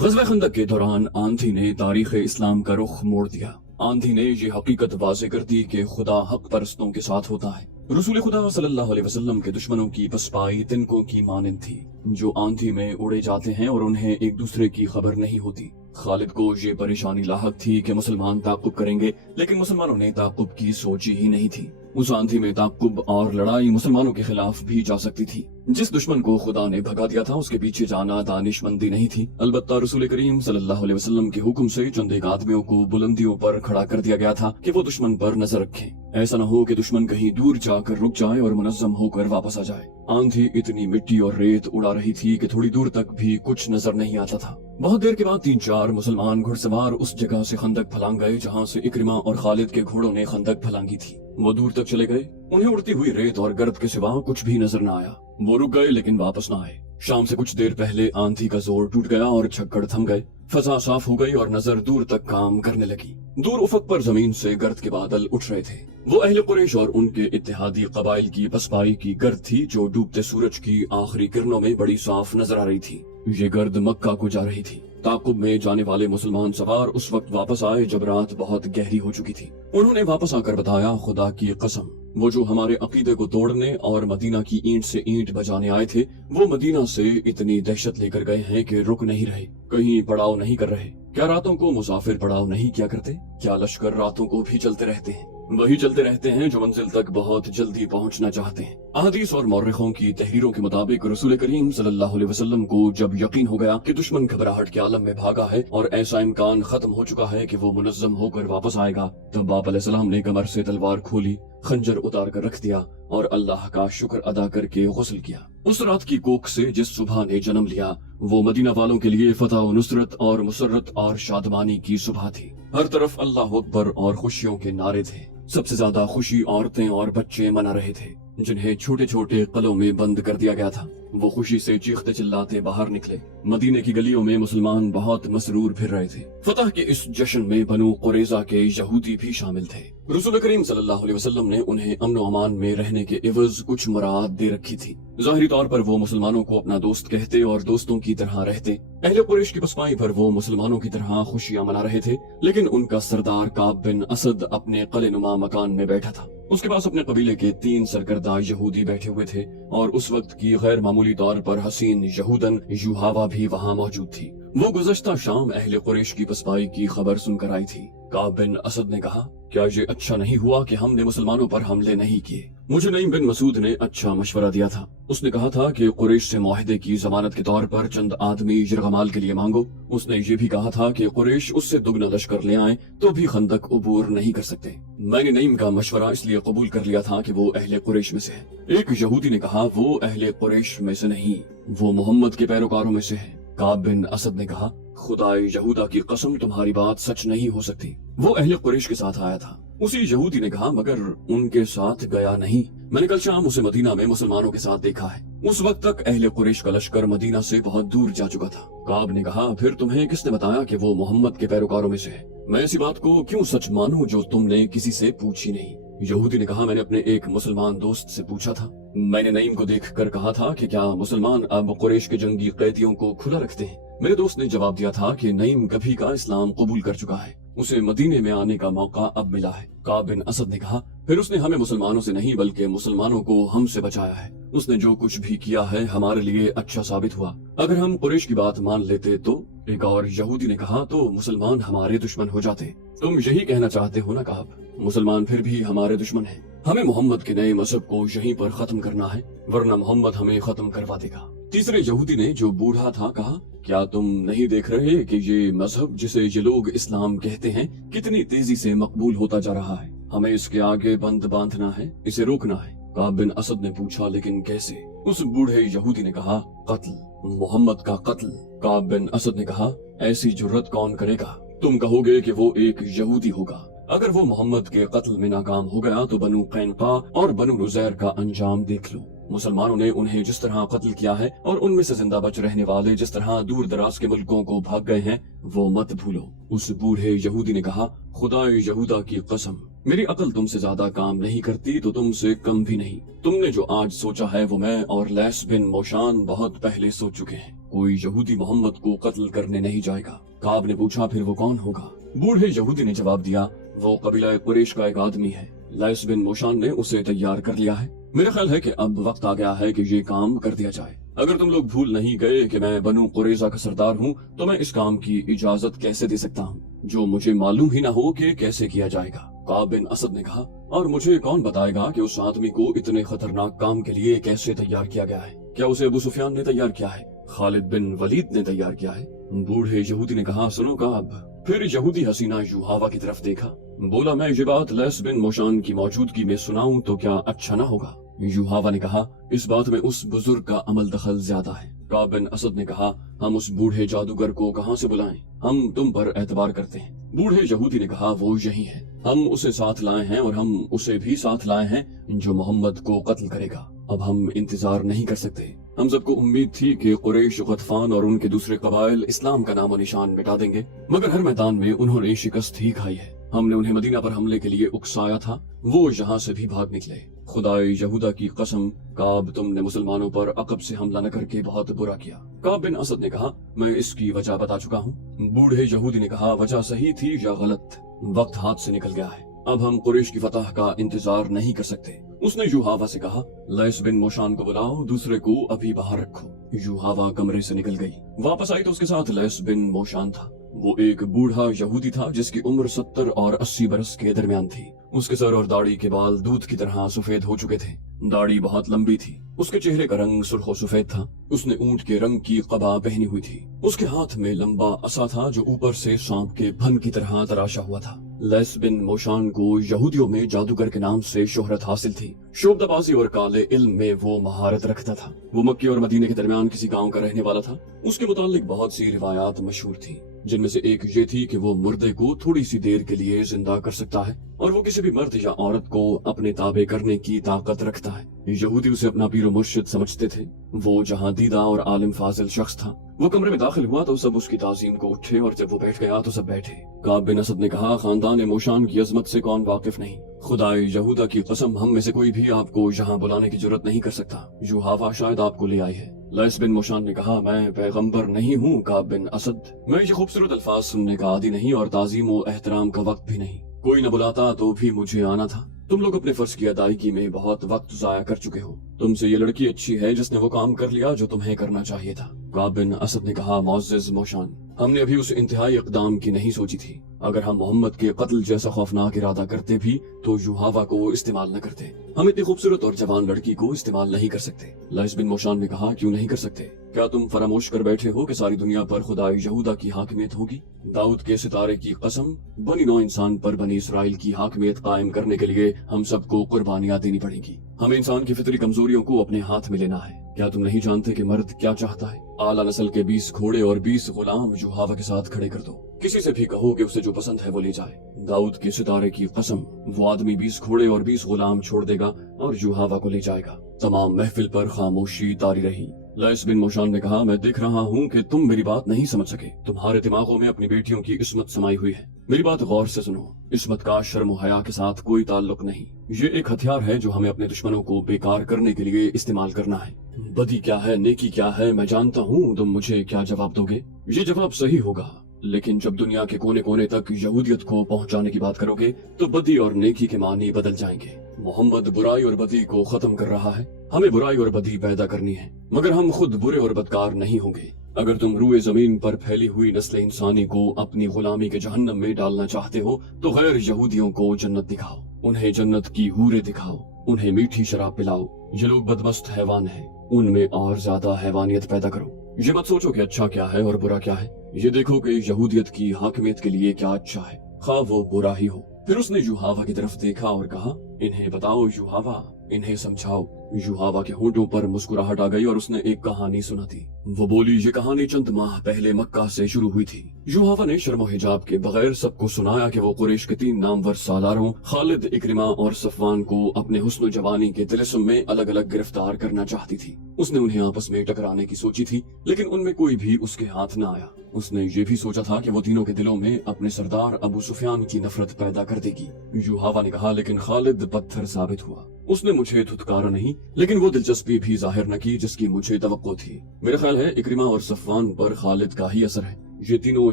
ग़ज़वा खंदक के दौरान आंधी ने तारीख़ इस्लाम का रुख मोड़ दिया। आंधी ने ये हकीकत वाज़े कर दी कि खुदा हक परस्तों के साथ होता है। रसूल खुदा सल्लल्लाहु अलैहि वसल्लम के दुश्मनों की पसपाई तिनकों की मानिंद थी जो आंधी में उड़े जाते हैं और उन्हें एक दूसरे की खबर नहीं होती। खालिद को ये परेशानी लाहक थी कि मुसलमान ताक़ुब करेंगे, लेकिन मुसलमानों ने ताक़ुब की सोची ही नहीं थी। उस आंधी में ताक़ुब और लड़ाई मुसलमानों के खिलाफ भी जा सकती थी। जिस दुश्मन को खुदा ने भगा दिया था उसके पीछे जाना दानिशमंदी नहीं थी। अलबत्ता रसूल करीम सल्लल्लाहु अलैहि वसल्लम के हुक्म से चंद एक आदमियों को बुलंदियों पर खड़ा कर दिया गया था कि वो दुश्मन पर नजर रखें। ऐसा न हो कि दुश्मन कहीं दूर जाकर रुक जाए और मुनज़्ज़म होकर वापस आ जाए। आंधी इतनी मिट्टी और रेत उड़ा रही थी कि थोड़ी दूर तक भी कुछ नजर नहीं आता था। बहुत देर के बाद 3-4 मुसलमान घुड़सवार उस जगह से खंदक फलांग गए जहाँ से इक्रिमा और खालिद के घोड़ों ने खंदक फलांगी थी। वो दूर तक चले गए। उन्हें उड़ती हुई रेत और गर्द के सिवा कुछ भी नजर न आया। वो रुक गए लेकिन वापस न आए। शाम से कुछ देर पहले आंधी का जोर टूट गया और छक्कड़ थम गए। फजा साफ हो गई और नजर दूर तक काम करने लगी। दूर उफक पर जमीन से गर्द के बादल उठ रहे थे। वो अहले कुरैश और उनके इत्तेहादी कबाइल की पसपाई की गर्द थी जो डूबते सूरज की आखिरी किरणों में बड़ी साफ नजर आ रही थी। ये गर्द मक्का को जा रही थी। ताकुब में जाने वाले मुसलमान सवार उस वक्त वापस आए जब रात बहुत गहरी हो चुकी थी। उन्होंने वापस आकर बताया, खुदा की कसम, वो जो हमारे अकीदे को तोड़ने और मदीना की ईंट से ईंट बजाने आए थे वो मदीना से इतनी दहशत लेकर गए हैं कि रुक नहीं रहे, कहीं पड़ाव नहीं कर रहे। क्या रातों को मुसाफिर पड़ाव नहीं किया करते? क्या लश्कर रातों को भी चलते रहते हैं? वही चलते रहते हैं जो मंजिल तक बहुत जल्दी पहुंचना चाहते हैं। अहदीस और मौर्रिखों की तहरीरों के मुताबिक रसूल करीम सल्लल्लाहु अलैहि वसल्लम को जब यकीन हो गया कि दुश्मन घबराहट के आलम में भागा है और ऐसा इम्कान खत्म हो चुका है कि वो मुनज़्ज़म होकर वापस आएगा, तब आप अलैहिस्सलाम ने कमर से तलवार खोली, खंजर उतार कर रख दिया और अल्लाह का शुक्र अदा करके गुस्ल किया। उस रात की कोख से जिस सुबह ने जन्म लिया वो मदीना वालों के लिए फतह व नुसरत और मुसर्रत और शादमानी की सुबह थी। हर तरफ अल्लाह अकबर और खुशियों के नारे थे। सबसे ज्यादा खुशी औरतें और बच्चे मना रहे थे जिन्हें छोटे छोटे कलों में बंद कर दिया गया था। वो खुशी से चीखते चिल्लाते बाहर निकले। मदीने की गलियों में मुसलमान बहुत मसरूर फिर रहे थे। फतह के इस जश्न में बनु कुरैज़ा के यहूदी भी शामिल थे। रसूल करीम सल्लल्लाहु अलैहि वसल्लम ने उन्हें अमन व अमान में रहने के एवज कुछ मुराद दे रखी थी। ज़ाहिरी तौर पर वो मुसलमानों को अपना दोस्त कहते और दोस्तों की तरह रहते। अहले कुरैश की पसपाई पर वो मुसलमानों की तरह खुशियां मना रहे थे, लेकिन उनका सरदार काब बिन असद अपने क़लए-नुमा मकान में बैठा था। उसके पास अपने कबीले के 3 सरकर्दा यहूदी बैठे हुए थे और उस वक्त की गैर मामूली तौर पर हसीन यहूदन युहावा भी वहाँ मौजूद थी। वो गुज़श्ता शाम अहले कुरैश की पसपाई की खबर सुनकर आई थी। काब बिन असद ने कहा, क्या ये अच्छा नहीं हुआ कि हमने मुसलमानों पर हमले नहीं किए? मुझे नईम बिन मसूद ने अच्छा मशवरा दिया था। उसने कहा था कि कुरैश से मुआहदे की जमानत के तौर पर चंद आदमी यरगमाल के लिए मांगो। उसने ये भी कहा था कि कुरैश उससे दुगना लश्कर ले आए तो भी खंदक उबूर नहीं कर सकते। मैंने नईम का मशवरा इसलिए कबूल कर लिया था कि वो अहले कुरैश में से है। एक यहूदी ने कहा, वो अहले कुरैश में से नहीं, वो मोहम्मद के पैरोकारों में से है। काब बिन असद ने कहा, खुदाए यहूदा की कसम, तुम्हारी बात सच नहीं हो सकती। वो अहले कुरैश के साथ आया था। उसी यहूदी ने कहा, मगर उनके साथ गया नहीं। मैंने कल शाम उसे मदीना में मुसलमानों के साथ देखा है। उस वक्त तक अहले कुरैश का लश्कर मदीना से बहुत दूर जा चुका था। काब ने कहा, फिर तुम्हें किसने बताया कि वो मोहम्मद के पैरोकारों में से है? मैं ऐसी बात को क्यों सच मानूं जो तुमने किसी से पूछी नहीं? यहूदी ने कहा, मैंने अपने एक मुसलमान दोस्त से पूछा था। मैंने नईम को देख कर कहा था कि क्या मुसलमान अब कुरैश के जंगी कैदियों को खुला रखते हैं? मेरे दोस्त ने जवाब दिया था कि नईम कभी का इस्लाम कबूल कर चुका है, उसे मदीने में आने का मौका अब मिला है। काब बिन असद ने कहा, फिर उसने हमें मुसलमानों से नहीं बल्कि मुसलमानों को हमसे बचाया है। उसने जो कुछ भी किया है हमारे लिए अच्छा साबित हुआ। अगर हम कुरैश की बात मान लेते तो? एक और यहूदी ने कहा, तो मुसलमान हमारे दुश्मन हो जाते। तुम यही कहना चाहते हो ना काब? मुसलमान फिर भी हमारे दुश्मन हैं। हमें मोहम्मद के नए मजहब को यहीं पर खत्म करना है, वरना मोहम्मद हमें खत्म करवा देगा। तीसरे यहूदी ने, जो बूढ़ा था, कहा, क्या तुम नहीं देख रहे कि ये मजहब जिसे ये लोग इस्लाम कहते हैं कितनी तेजी से मकबूल होता जा रहा है? हमें इसके आगे बंद बांधना है, इसे रोकना है। काब बिन असद ने पूछा, लेकिन कैसे? उस बूढ़े यहूदी ने कहा, कत्ल, मोहम्मद का कत्ल। काब बिन असद ने कहा, ऐसी जुर्रत कौन करेगा? तुम कहोगे कि वो एक यहूदी होगा। अगर वो मोहम्मद के कत्ल में नाकाम हो गया तो बनु कैनुका और बनु नुज़ैर का अंजाम देख लो। मुसलमानों ने उन्हें जिस तरह कत्ल किया है और उनमें से जिंदा बच रहने वाले जिस तरह दूर दराज के मुल्कों को भाग गए हैं, वो मत भूलो। उस बूढ़े यहूदी ने कहा, खुदाए यहूदा की कसम, मेरी अकल तुमसे ज्यादा काम नहीं करती तो तुमसे कम भी नहीं। तुमने जो आज सोचा है वो मैं और लैस बिन मोशान बहुत पहले सोच चुके हैं। कोई यहूदी मोहम्मद को कत्ल करने नहीं जाएगा। काब ने पूछा, फिर वो कौन होगा? बूढ़े यहूदी ने जवाब दिया, वो कबीला कुरैश का एक आदमी है। लैस बिन मोशान ने उसे तैयार कर लिया है। मेरा ख्याल है कि अब वक्त आ गया है कि ये काम कर दिया जाए। अगर तुम लोग भूल नहीं गए कि मैं बनु कुरैजा का सरदार हूँ, तो मैं इस काम की इजाजत कैसे दे सकता हूँ जो मुझे मालूम ही ना हो कि कैसे किया जाएगा। काब बिन असद ने कहा, और मुझे कौन बताएगा कि उस आदमी को इतने खतरनाक काम के लिए कैसे तैयार किया गया है? क्या उसे अबू सुफियान ने तैयार किया है? खालिद बिन वलीद ने तैयार किया है? बूढ़े यहूदी ने कहा, सुनो काब। फिर यहूदी हसीना युहावा की तरफ देखा, बोला, मैं ये बात लैस बिन मोशान की मौजूदगी में सुनाऊं तो क्या अच्छा ना होगा? युहावा ने कहा, इस बात में उस बुजुर्ग का अमल दखल ज्यादा है। काब बिन असद ने कहा, हम उस बूढ़े जादूगर को कहाँ से बुलाएं? हम तुम पर एतबार करते हैं। बूढ़े यहूदी ने कहा, वो यही है, हम उसे साथ लाए हैं और हम उसे भी साथ लाए हैं जो मोहम्मद को कत्ल करेगा। अब हम इंतजार नहीं कर सकते। हम सबको उम्मीद थी कि कुरैश, गतफान और उनके दूसरे कबाइल इस्लाम का नामो निशान मिटा देंगे, मगर हर मैदान में उन्होंने शिकस्त ही खाई है। हमने उन्हें मदीना पर हमले के लिए उकसाया था, वो यहाँ से भी भाग निकले। खुदाए यहूदा की कसम, काब, तुमने मुसलमानों पर अकब से हमला न करके बहुत बुरा किया। काब बिन असद ने कहा, मैं इसकी वजह बता चुका हूँ। बूढ़े यहूदी ने कहा, वजह सही थी या गलत, वक्त हाथ से निकल गया है। अब हम कुरैश की फतह का इंतजार नहीं कर सकते। उसने युहावा से कहा, लैस बिन मोशान को बुलाओ, दूसरे को अभी बाहर रखो। युहावा कमरे से निकल गई। वापस आई तो उसके साथ लैस बिन मोशान था। वो एक बूढ़ा यहूदी था जिसकी उम्र 70 और 80 बरस के दरमियान थी। उसके सर और दाढ़ी के बाल दूध की तरह सफेद हो चुके थे। दाढ़ी बहुत लंबी थी। उसके चेहरे का रंग सुर्ख सफेद था। उसने ऊंट के रंग की कबा पहनी हुई थी। उसके हाथ में लंबा असा था जो ऊपर से सांप के फन की तरह तराशा हुआ था। लैस बिन मोशान को यहूदियों में जादूगर के नाम से शोहरत हासिल थी। शोबदाबाजी और काले इल्म में वो महारत रखता था। वो मक्के और मदीने के दरमियान किसी गांव का रहने वाला था। उसके मुतालिक बहुत सी रिवायात मशहूर थी, जिनमें से एक ये थी कि वो मुर्दे को थोड़ी सी देर के लिए जिंदा कर सकता है और वो किसी भी मर्द या औरत को अपने ताबे करने की ताकत रखता है। यहूदी उसे अपना पीरो मुर्शिद समझते थे। वो जहाँ दीदा और आलिम फाजिल शख्स था। वो कमरे में दाखिल हुआ तो सब उसकी ताजीम को उठे और जब वो बैठ गया तो सब बैठे। काब बिन असद ने कहा, खानदान मोशान की अजमत से कौन वाकिफ नहीं? खुदाए यहूदा की कसम, हम में से कोई भी आपको यहाँ बुलाने की जरूरत नहीं कर सकता। युहावा शायद आपको ले आई है। लैस बिन मोशान ने कहा, मैं पैगंबर नहीं हूँ काब बिन असद। मैं ये खूबसूरत अल्फाज सुनने का आदी नहीं और ताजीम और एहतराम का वक्त भी नहीं। कोई न बुलाता तो भी मुझे आना था। तुम लोग अपने फर्ज की अदायगी में बहुत वक्त जाया कर चुके हो। तुमसे ये लड़की अच्छी है जिसने वो काम कर लिया जो तुम्हें करना चाहिए था। काब बिन असद ने कहा, मुअज़्ज़िज़ मोशान, हमने अभी उस इंतहाई इक़दाम की नहीं सोची थी। अगर हम मोहम्मद के कत्ल जैसा खौफनाक इरादा करते भी तो युहावा को इस्तेमाल न करते। हम इतनी खूबसूरत और जवान लड़की को इस्तेमाल नहीं कर सकते। लैस बिन मोशान ने कहा, क्यों नहीं कर सकते? क्या तुम फरामोश कर बैठे हो कि सारी दुनिया पर खुदाए यहूदा की हाकिमियत होगी? दाऊद के सितारे की कसम, बनी नौ इंसान पर बनी इसराइल की हाकिमियत कायम करने के लिए हम सबको कुर्बानियां देनी पड़ेगी। हमें इंसान की फितरी कमजोरियों को अपने हाथ में लेना है। क्या तुम नहीं जानते कि मर्द क्या चाहता है? आला नस्ल के 20 घोड़े और 20 गुलाम युहावा के साथ खड़े कर दो। किसी से भी कहो कि उसे जो पसंद है वो ले जाए। दाऊद के सितारे की कसम, वो आदमी 20 घोड़े और 20 गुलाम छोड़ देगा और युहावा को ले जाएगा। तमाम महफिल पर खामोशी तारी रही। लैस बिन मोशान ने कहा, मैं देख रहा हूँ कि तुम मेरी बात नहीं समझ सके। तुम्हारे दिमागों में अपनी बेटियों की इस्मत समाई हुई है। मेरी बात गौर से सुनो। इस्मत का शर्म हया के साथ कोई ताल्लुक नहीं। ये एक हथियार है जो हमें अपने दुश्मनों को बेकार करने के लिए इस्तेमाल करना है। बदी क्या है, नेकी क्या है, मैं जानता हूँ। तुम मुझे क्या जवाब दोगे? ये जवाब सही होगा, लेकिन जब दुनिया के कोने कोने तक यहूदियत को पहुंचाने की बात करोगे तो बदी और नेकी के मानी बदल जाएंगे। मोहम्मद बुराई और बदी को खत्म कर रहा है। हमें बुराई और बदी पैदा करनी है, मगर हम खुद बुरे और बदकार नहीं होंगे। अगर तुम रूए जमीन पर फैली हुई नस्ल इंसानी को अपनी गुलामी के जहन्नम में डालना चाहते हो तो गैर यहूदियों को जन्नत दिखाओ। उन्हें जन्नत की हूरें दिखाओ। उन्हें मीठी शराब पिलाओ। ये लोग बदमस्त हैवान हैं, उनमें और ज्यादा हैवानियत पैदा करो। ये मत सोचो कि अच्छा क्या है और बुरा क्या है। ये देखो कि यहूदियत की हाकिमियत के लिए क्या अच्छा है, खा वो बुरा ही हो। फिर उसने युहावा की तरफ देखा और कहा, इन्हें बताओ युहावा, इन्हें समझाओ। युहावा के होंठों पर मुस्कुराहट आ गई और उसने एक कहानी सुना दी। वो बोली, ये कहानी चंद माह पहले मक्का से शुरू हुई थी। युहावा ने शर्म हिजाब के बगैर सबको सुनाया कि वो कुरैश के 3 नामवर सालारों खालिद, इक्रिमा और सफवान को अपने हुस्न जवानी के तिलिस्म में अलग अलग गिरफ्तार करना चाहती थी। उसने उन्हें आपस में टकराने की सोची थी, लेकिन उनमें कोई भी उसके हाथ न आया। उसने ये भी सोचा था कि वो तीनों के दिलों में अपने सरदार अबू सुफियान की नफरत पैदा कर देगी। युहावा ने कहा, लेकिन खालिद पत्थर साबित हुआ। उसने मुझे धुतकारा नहीं, लेकिन वो दिलचस्पी भी जाहिर न की जिसकी मुझे तवक्को थी। मेरा ख्याल है इकरिमा और सफवान पर खालिद का ही असर है। ये तीनों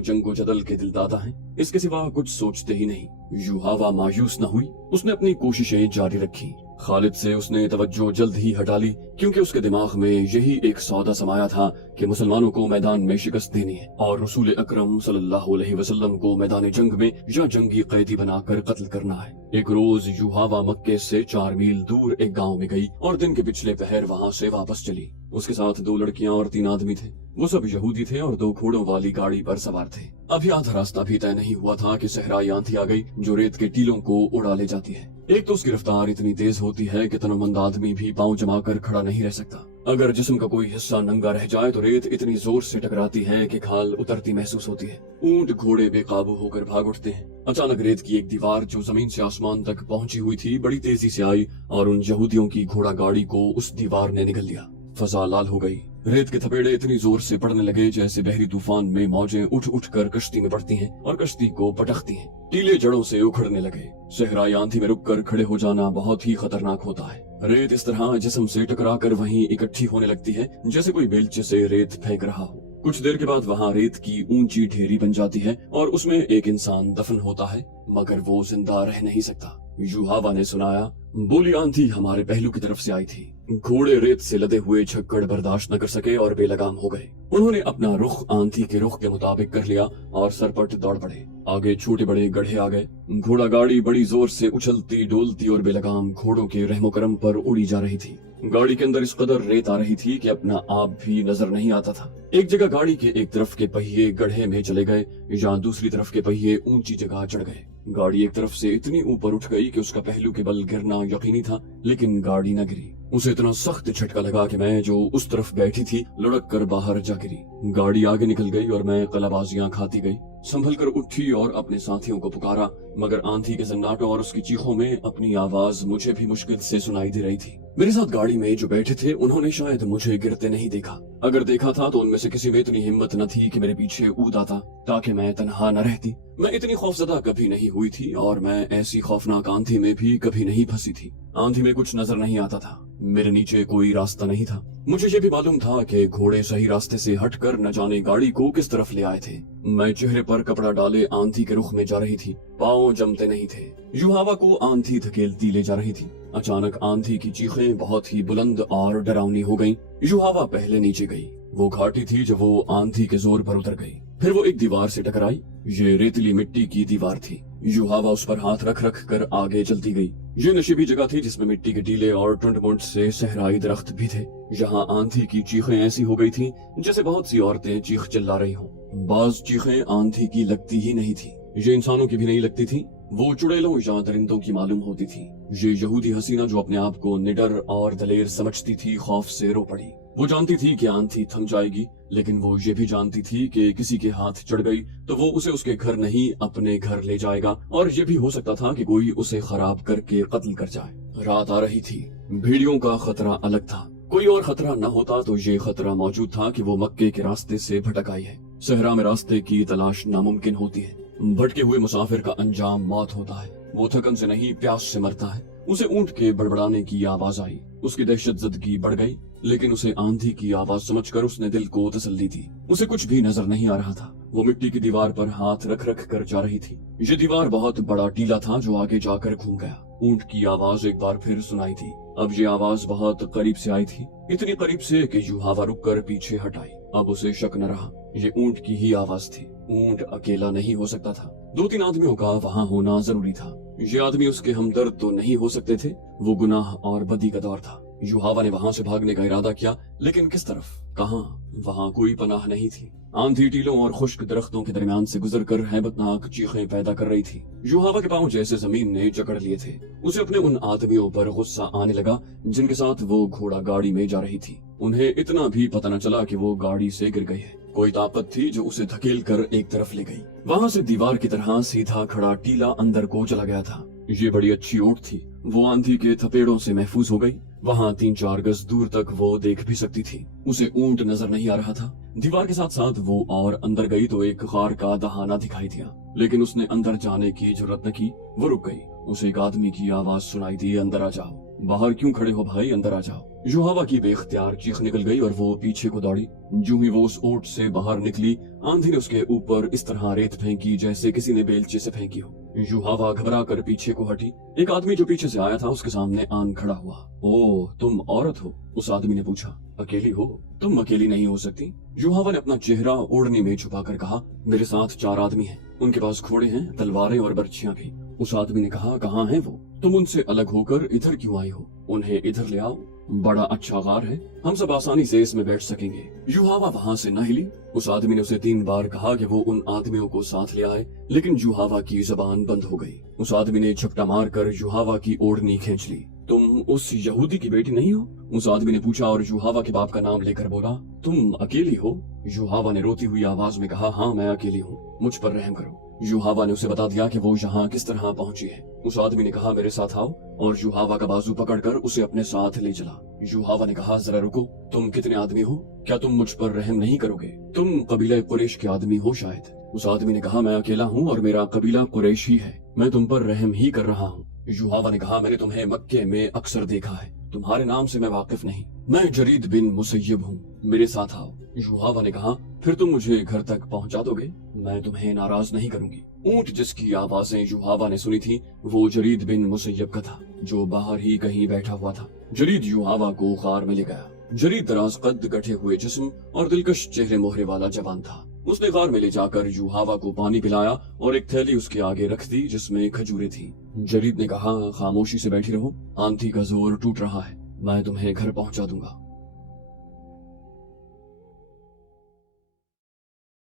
जंगो जदल के दिलदादा हैं, इसके सिवा कुछ सोचते ही नहीं। युहावा मायूस न हुई, उसने अपनी कोशिशें जारी रखी। खालिद से उसने तवज्जो जल्द ही हटा ली, क्योंकि उसके दिमाग में यही एक सौदा समाया था कि मुसलमानों को मैदान में शिकस्त देनी है और रसूल अकरम सल्लल्लाहु अलैहि वसल्लम को मैदान जंग में या जंगी कैदी बनाकर कत्ल करना है। एक रोज युहावा मक्के से 4 मील दूर एक गांव में गई और दिन के पिछले पहर वहां से वापस चली। उसके साथ 2 लड़कियां और 3 आदमी थे। वो सब यहूदी थे और 2 घोड़ों वाली गाड़ी पर सवार थे। अभी आधा रास्ता भी तय नहीं हुआ था कि सहराई आंधी आ गई जो रेत के टीलों को उड़ा ले जाती है। एक तो उसकी रफ्तार इतनी तेज होती है कि तनोमंद आदमी भी पांव जमा कर खड़ा नहीं रह सकता। अगर जिस्म का कोई हिस्सा नंगा रह जाए तो रेत इतनी जोर से टकराती है कि खाल उतरती महसूस होती है। ऊंट घोड़े बेकाबू होकर भाग उठते हैं। अचानक रेत की एक दीवार जो जमीन से आसमान तक पहुंची हुई थी बड़ी तेजी से आई और उन यहूदियों की घोड़ा गाड़ी को उस दीवार ने निगल लिया। फजा लाल हो गई। रेत के थपेड़े इतनी जोर से पड़ने लगे जैसे बहरी तूफान में मौजें उठ उठ कर कश्ती में पड़ती हैं और कश्ती को पटकती हैं। टीले जड़ों से उखड़ने लगे। सहराई आंधी में रुककर खड़े हो जाना बहुत ही खतरनाक होता है। रेत इस तरह जिस्म से टकराकर वहीं इकट्ठी होने लगती है जैसे कोई बेलचे से रेत फेंक रहा हो। कुछ देर के बाद वहाँ रेत की ऊंची ढेरी बन जाती है और उसमें एक इंसान दफन होता है, मगर वो जिंदा रह नहीं सकता। युहावा ने सुनाया, बोली आंधी हमारे पहलू की तरफ से आई थी। घोड़े रेत से लदे हुए झक्कड़ बर्दाश्त न कर सके और बेलगाम हो गए। उन्होंने अपना रुख आंधी के रुख के मुताबिक कर लिया और सरपट दौड़ पड़े। आगे छोटे बड़े गड्ढे आ गए। घोड़ा गाड़ी बड़ी जोर से उछलती डोलती और बेलगाम घोड़ों के रहमो करम पर उड़ी जा रही थी। गाड़ी के अंदर इस कदर रेत आ रही थी कि अपना आप भी नजर नहीं आता था। एक जगह गाड़ी के एक तरफ के पहिए गड्ढे में चले गए, जहाँ दूसरी तरफ के पहिए ऊंची जगह चढ़ गए। गाड़ी एक तरफ से इतनी ऊपर उठ गई कि उसका पहलू के बल गिरना यकीनी था, लेकिन गाड़ी न गिरी। उसे इतना सख्त झटका लगा कि मैं जो उस तरफ बैठी थी लुढ़क कर बाहर जा गिरी। गाड़ी आगे निकल गई और मैं कलाबाजियां खाती गई। संभल कर उठी और अपने साथियों को पुकारा, मगर आंधी के सन्नाटों और उसकी चीखों में अपनी आवाज मुझे भी मुश्किल से सुनाई दे रही थी। मेरे साथ गाड़ी में जो बैठे थे उन्होंने शायद मुझे गिरते नहीं देखा। अगर देखा था तो उनमें से किसी में इतनी हिम्मत न थी कि मेरे पीछे कूद आता ताकि मैं तनहा न रहती। मैं इतनी खौफजदा कभी नहीं हुई थी और मैं ऐसी खौफनाक आंधी में भी कभी नहीं फंसी थी। आंधी में कुछ नजर नहीं आता था। मेरे नीचे कोई रास्ता नहीं था। मुझे ये भी मालूम था कि घोड़े सही रास्ते से हटकर न जाने गाड़ी को किस तरफ ले आए थे। मैं चेहरे पर कपड़ा डाले आंधी के रुख में जा रही थी। पाँव जमते नहीं थे। युहावा को आंधी धकेलती ले जा रही थी। अचानक आंधी की चीखें बहुत ही बुलंद और डरावनी हो गईं। युहावा पहले नीचे गई। वो घाटी थी जब वो आंधी के जोर पर उतर गई। फिर वो एक दीवार से टकराई। ये रेतली मिट्टी की दीवार थी। युहावा उस पर हाथ रख रख कर आगे चलती गई। ये नशीबी जगह थी जिसमें मिट्टी के टीले और टुंड-मुंड से सहराई दरख्त भी थे। यहाँ आंधी की चीखें ऐसी हो गई थी जैसे बहुत सी औरतें चीख चिल्ला रही हों। बाज चीखें आंधी की लगती ही नहीं थी। ये इंसानों की भी नहीं लगती थी। वो चुड़ैलों या दरिंदों की मालूम होती थी। ये यहूदी हसीना जो अपने आप को निडर और दलेर समझती थी खौफ से रो पड़ी। वो जानती थी कि आंधी थम जाएगी, लेकिन वो ये भी जानती थी कि किसी के हाथ चढ़ गई तो वो उसे उसके घर नहीं अपने घर ले जाएगा, और ये भी हो सकता था कि कोई उसे खराब करके कत्ल कर जाए। रात आ रही थी। भेड़ियों का खतरा अलग था। कोई और खतरा न होता तो ये खतरा मौजूद था कि वो मक्के के रास्ते से भटक आई है। सहरा में रास्ते की तलाश नामुमकिन होती है। भटके हुए मुसाफिर का अंजाम मौत होता है। वो थकन से नहीं प्यास से मरता है। उसे ऊंट के बड़बड़ाने की आवाज आई। उसकी दहशत जदगी बढ़ गई, लेकिन उसे आंधी की आवाज समझकर उसने दिल को तसल्ली दी। उसे कुछ भी नजर नहीं आ रहा था। वो मिट्टी की दीवार पर हाथ रख रख कर जा रही थी। ये दीवार बहुत बड़ा टीला था जो आगे जाकर घूम गया। ऊंट की आवाज एक बार फिर सुनाई थी। अब ये आवाज बहुत करीब से आई थी, इतनी करीब से कि युहावा रुक कर पीछे हट आई। अब उसे शक न रहा, ये ऊंट की ही आवाज थी। ऊंट अकेला नहीं हो सकता था। 2-3 आदमियों का वहाँ होना जरूरी था। ये आदमी उसके हमदर्द तो नहीं हो सकते थे। वो गुनाह और बदी का दौर था। युहावा ने वहाँ से भागने का इरादा किया, लेकिन किस तरफ, कहाँ? वहाँ कोई पनाह नहीं थी। आंधी टीलों और खुश्क दरख्तों के दरमियान से गुजरकर हैबतनाक चीखें पैदा कर रही थी। युहावा के पांव जैसे जमीन ने जकड़ लिए थे। उसे अपने उन आदमियों पर गुस्सा आने लगा जिनके साथ वो घोड़ा गाड़ी में जा रही थी। उन्हें इतना भी पता न चला कि वो गाड़ी से गिर गई है। कोई ताकत थी जो उसे धकेल कर एक तरफ ले गई। वहाँ से दीवार की तरह सीधा खड़ा टीला अंदर को चला गया था। ये बड़ी अच्छी ऊंट थी। वो आंधी के थपेड़ों से महफूज हो गई। वहाँ 3-4 गज दूर तक वो देख भी सकती थी। उसे ऊंट नजर नहीं आ रहा था, दीवार के साथ साथ वो और अंदर गई तो एक गार का दहाना दिखाई दिया, लेकिन उसने अंदर जाने की जुर्रत न की। वो रुक गई। उसे एक आदमी की आवाज सुनाई दी, अंदर आ जाओ। बाहर क्यों खड़े हो भाई, अंदर आ जाओ। युहावा की बेख्तियार चीख निकल गई और वो पीछे को दौड़ी। यूं ही वो उस ओट से बाहर निकली, आंधी ने उसके ऊपर इस तरह रेत फेंकी जैसे किसी ने बेलचे से फेंकी हो। युहावा घबरा कर पीछे को हटी। एक आदमी जो पीछे से आया था उसके सामने आन खड़ा हुआ। ओह, तुम औरत हो? उस आदमी ने पूछा। अकेली हो? तुम अकेली नहीं हो सकती। युहावा ने अपना चेहरा ओढ़नी में छुपाकर कहा, मेरे साथ 4 आदमी हैं। उनके पास घोड़े हैं, तलवारें और बर्छियां भी। उस आदमी ने कहा, कहाँ हैं वो? तुम उनसे अलग होकर इधर क्यों आई हो? उन्हें इधर ले आओ, बड़ा अच्छा गार है, हम सब आसानी से इसमें बैठ सकेंगे। युहावा वहाँ से न हिली। उस आदमी ने उसे 3 बार कहा कि वो उन आदमियों को साथ ले आए, लेकिन युहावा की जबान बंद हो गई। उस आदमी ने झपटा मारकर युहावा की ओढ़नी खींच ली। तुम उस यहूदी की बेटी नहीं हो? उस आदमी ने पूछा और युहावा के बाप का नाम लेकर बोला, तुम अकेली हो? युहावा ने रोती हुई आवाज में कहा, हाँ मैं अकेली हूँ, मुझ पर रहम करो। युहावा ने उसे बता दिया कि वो यहाँ किस तरह पहुंची है। उस आदमी ने कहा, मेरे साथ आओ, और युहावा का बाजू पकड़कर उसे अपने साथ ले चला। युहावा ने कहा, जरा रुको, तुम कितने आदमी हो? क्या तुम मुझ पर रहम नहीं करोगे? तुम कबीला कुरैश के आदमी हो शायद। उस आदमी ने कहा, मैं अकेला हूँ और मेरा कबीला कुरैश ही है, मैं तुम पर रहम ही कर रहा हूँ। युहावा ने कहा, मैंने तुम्हें मक्के में अक्सर देखा है, तुम्हारे नाम से मैं वाकिफ नहीं। मैं जरीद बिन मुसय्यब हूँ, मेरे साथ आओ। युहावा ने कहा, फिर तुम मुझे घर तक पहुंचा दोगे? मैं तुम्हें नाराज नहीं करूंगी। ऊंट जिसकी आवाजें युहावा ने सुनी थी वो जरीद बिन मुसय्यब का था, जो बाहर ही कहीं बैठा हुआ था। जरीद युहावा को गार में ले गया। जरीद दराज कद, गठे हुए जिस्म और दिलकश चेहरे मोहरे वाला जवान था। उसने गार में ले जाकर युहावा को पानी पिलाया और एक थैली उसके आगे रख दी जिसमें खजूरें थी। जरीद ने कहा, खामोशी से बैठी रहो, आंधी का जोर टूट रहा है, मैं तुम्हें घर पहुंचा दूंगा।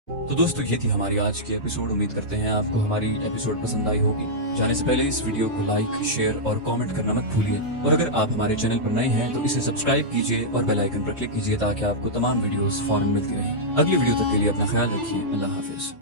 तो दोस्तों, ये थी हमारी आज की एपिसोड। उम्मीद करते हैं आपको हमारी एपिसोड पसंद आई होगी। जाने से पहले इस वीडियो को लाइक, शेयर और कमेंट करना मत भूलिए, और अगर आप हमारे चैनल पर नए हैं तो इसे सब्सक्राइब कीजिए और बेल आइकन पर क्लिक कीजिए ताकि आपको तमाम वीडियोस फौरन मिलती रहें। अगली वीडियो तक के लिए अपना ख्याल रखिए। अल्लाह हाफिज।